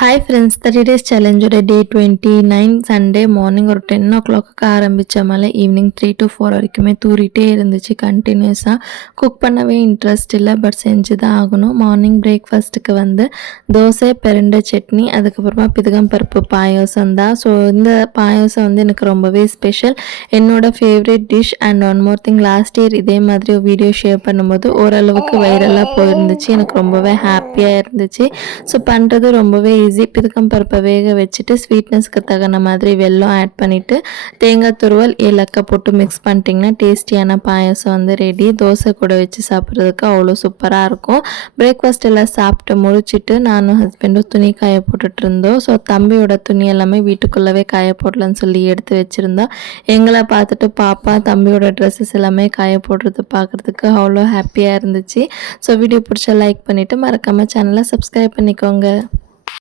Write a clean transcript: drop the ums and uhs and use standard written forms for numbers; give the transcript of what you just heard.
Hi friends, 30 days சேலஞ்சோட டே 29 Sunday morning ஒரு 10 ஓ clock ஆரம்பித்த மழை ஈவினிங் 3 to 4 வரைக்குமே தூறிட்டே இருந்துச்சு கண்டினியூஸாக. குக் பண்ணவே இன்ட்ரெஸ்ட் இல்லை, பட் செஞ்சு தான் ஆகணும். மார்னிங் பிரேக்ஃபாஸ்ட்டுக்கு வந்து தோசை, பெரண்டை சட்னி, அதுக்கப்புறமா பிதுகம் பருப்பு பாயாசம் தான். ஸோ இந்த பாயாசம் வந்து எனக்கு ரொம்பவே ஸ்பெஷல், என்னோடய favourite dish. And one more thing, last year இதே மாதிரி ஒரு வீடியோ ஷேர் பண்ணும்போது ஓரளவுக்கு வைரலாக போயிருந்துச்சு. எனக்கு ரொம்பவே ஹாப்பியாக இருந்துச்சு. ஸோ பண்ணுறது ரொம்பவே ஈஸி. பிதுக்கம் பருப்பை வேக வச்சுட்டு ஸ்வீட்னஸ்க்கு தகுந்த மாதிரி வெல்லம் ஆட் பண்ணிவிட்டு தேங்காய் துருவல், ஏலக்காய் போட்டு மிக்ஸ் பண்ணிட்டிங்கன்னா டேஸ்டியான பாயாசம் வந்து ரெடி. தோசை கூட வச்சு சாப்பிட்றதுக்கு அவ்வளோ சூப்பராக இருக்கும். பிரேக்ஃபாஸ்ட் எல்லாம் சாப்பிட்டு முடிச்சுட்டு நானும் ஹஸ்பண்டும் துணி காய போட்டுட்டு இருந்தோம். ஸோ தம்பியோட துணி எல்லாமே வீட்டுக்குள்ளவே காய போடலான்னு சொல்லி எடுத்து வச்சுருந்தோம். எங்களை பார்த்துட்டு பாப்பா தம்பியோட ட்ரெஸ்ஸஸ் எல்லாமே காய போடுறது பார்க்குறதுக்கு அவ்வளோ ஹாப்பியாக இருந்துச்சு. ஸோ வீடியோ பிடிச்சா லைக் பண்ணிவிட்டு மறக்காமல் சேனலை சப்ஸ்கிரைப் பண்ணிக்கோங்க.